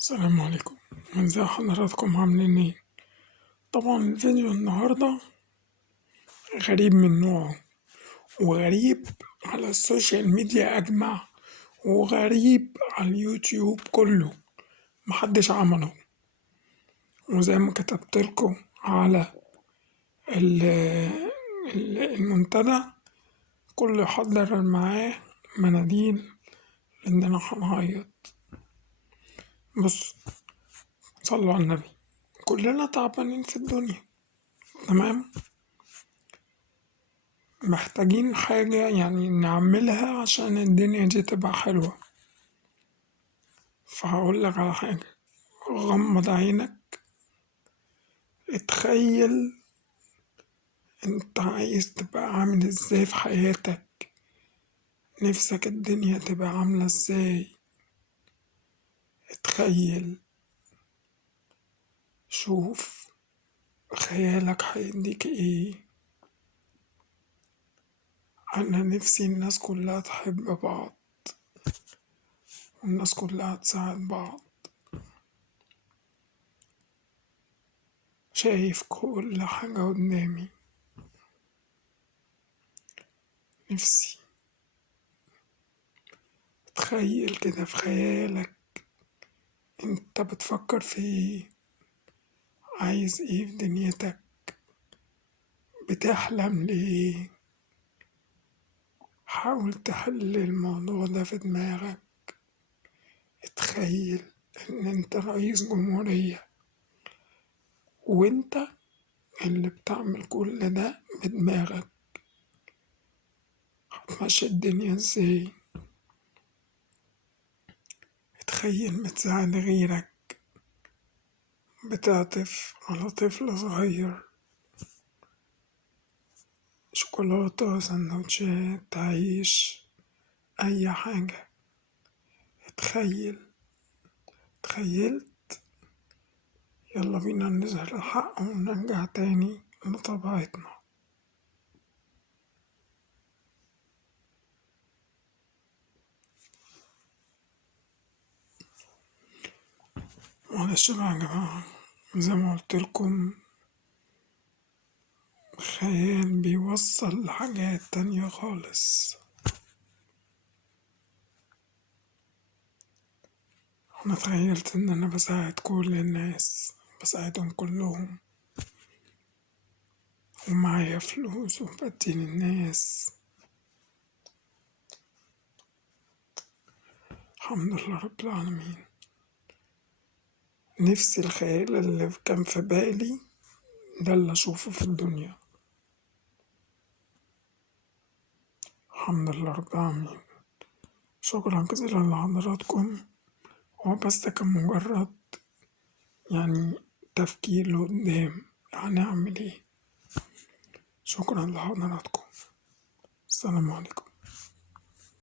السلام عليكم. ازي حضراتكم عاملين ايه؟ طبعا الفيديو النهاردة غريب من نوعه، وغريب على السوشيال ميديا أجمع، وغريب على اليوتيوب كله، محدش عمله. وزي ما كتبتلكوا على المنتدى، كله يحضر معاه مناديل لأننا هنعيط. بص، صلوا على النبي، كلنا تعبانين في الدنيا، تمام؟ محتاجين حاجة يعني نعملها عشان الدنيا دي تبقى حلوة. فهقولك على حاجة، غمض عينك، اتخيل انت عايز تبقى عامل ازاي في حياتك، نفسك الدنيا تبقى عاملة ازاي. اتخيل، شوف خيالك هيديك ايه. انا نفسي الناس كلها تحب بعض، والناس كلها تساعد بعض. شايف كل حاجة قدامي، نفسي تخيل كده في خيالك انت بتفكر في ايه، عايز ايه في دنيتك، بتحلم ليه. حاول تحل الموضوع ده في دماغك. اتخيل ان انت رئيس جمهورية، وانت اللي بتعمل كل ده بدماغك. هتمشي الدنيا ازاي؟ اتخيل بتساعد غيرك، بتعطف على طفل صغير، شوكولاتة، سندوتشات، عيش، أي حاجة. اتخيل، تخيلت، يلا بينا نظهر الحق ونرجع تاني لطبيعتنا. معلش بقى يا جماعة، زي ما قلتلكم، خيال بيوصل لحاجات تانية خالص. أنا تخيلت إن أنا بساعد كل الناس، بساعدهم كلهم، ومعايا فلوس وبدي للناس. الحمد لله رب العالمين. نفسي الخيال اللي كان في بالي ده اللي أشوفه في الدنيا. الحمد لله رب العالمين. شكرا جزيلا لحضراتكم. هو بس ده كان مجرد يعني تفكير لقدام هنعمل ايه. شكرا لحضراتكم. السلام عليكم.